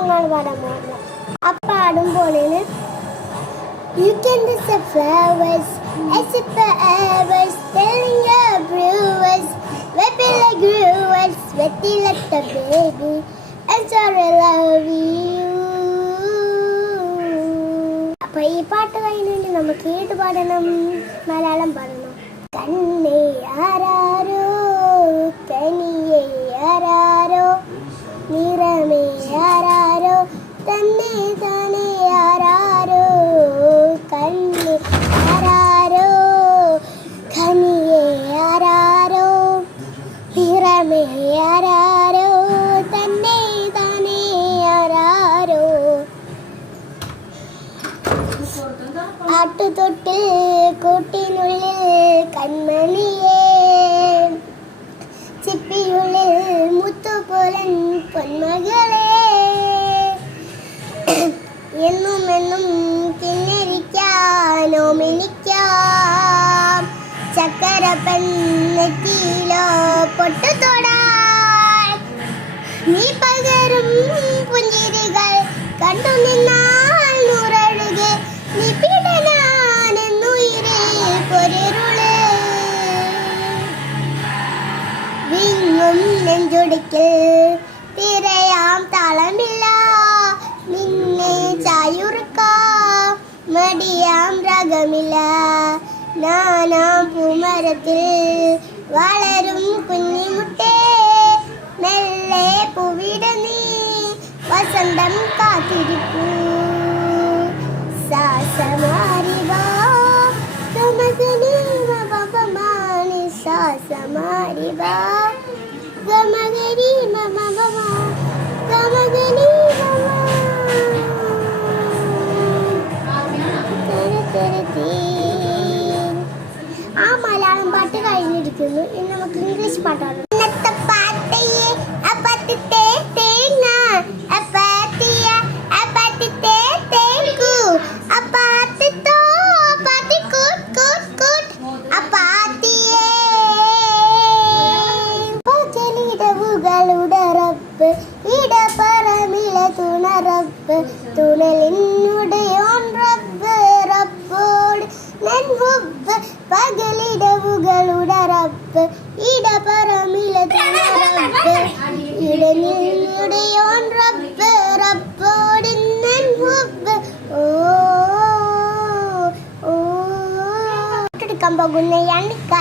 സോങ്ങാണ് പാടാൻ പോകുന്നത്. ആ പാടുമ്പോഴേന് You can miss the flowers, I sip the hours, telling your brewers, weepy like grewers, sweaty like the baby, I'm sorry I love you. അപ്പോൾ ഈ പാട്ട് കഴിഞ്ഞിട്ട് നമുക്ക് ഏത് പാടണം? മലയാളം പാടണം. കണ്ണേ ആരാരോ, കനിയേ ആരാരോ, നിറമേ ആരാരോ, തന്നെ താനേ ആരാരോ, കണ്ണേ ആരാരോ, കനിയേ ആരാരോ, നിറമേ ആരാരോ, തന്നെ താനേ ആരാരോ. ആട്ടുതൊട്ടിൽ കൂട്ടിനുള്ളിൽ കൺമണിയേ, ചിപ്പിയുള്ളിൽ മുത്തുപോലൻ പൊന്മകളെ, എന്നും എന്നും കിന്നരിക്കാനോ മിനിക്കാം, ചക്കര പെണ്ണക്കിലോ പൊട്ടുതൊടാൻ, നീ പകരും പുഞ്ചിരികൾ കണ്ടു നിന്നാൽ നൂറഴുകെ, നീ പിടനാനെന്നുയിരേ പൊരിരുളേ, വിങ്ങും നെഞ്ചൊടിക്കൽ തിരയാം താളമില്ല, നിന്നെ ചായുറുക്കാം മടിയാം രാഗമില്ല, നാനാം പൂമരത്തിൽ വളരും കുഞ്ഞിമുട്ടേ, മെല്ലെ പൂവിട നീ വസന്തം കാത്തിരിപ്പൂ, സാസമാരിവാ ഗമഗനി മമമമാനി, സാസമാരിവാ ഗമഗനി മമമമ, ഗമഗനി മമ. ആ മലയാളം പാട്ട് കഴിഞ്ഞിരിക്കുന്നു. ഇനി നമുക്ക് ഇംഗ്ലീഷ് പാട്ടാണ്. ഇന്നത്തെ പാട്ടയെ അപ്പത്തെ തേങ്ങ അപ്പത്തിയ അപ്പത്തെ തേങ്ങു അപ്പത്തോ പത്തി കൂട്ട് കൂട്ട് കൂട്ട് അപ്പത്തിയേ, പകലിടവുകളുടെ റബ്ബ് ഇടപറമില തുണറബ്ബ്, തുണലിനുടയോൻ റബ്ബ് റബ്ബോട് നൻഹുബ്ബ്, പകലിടവുകളുടെ റബ്ബ് ഇടപറമില തുണറബ്ബ്, ഇടനിന്നുടയോൻ റബ്ബ് റബ്ബോട് നൻഹുബ്ബ്. ഓ ഓ എടുക്കാൻ പോകുന്ന എണ്ണിക്ക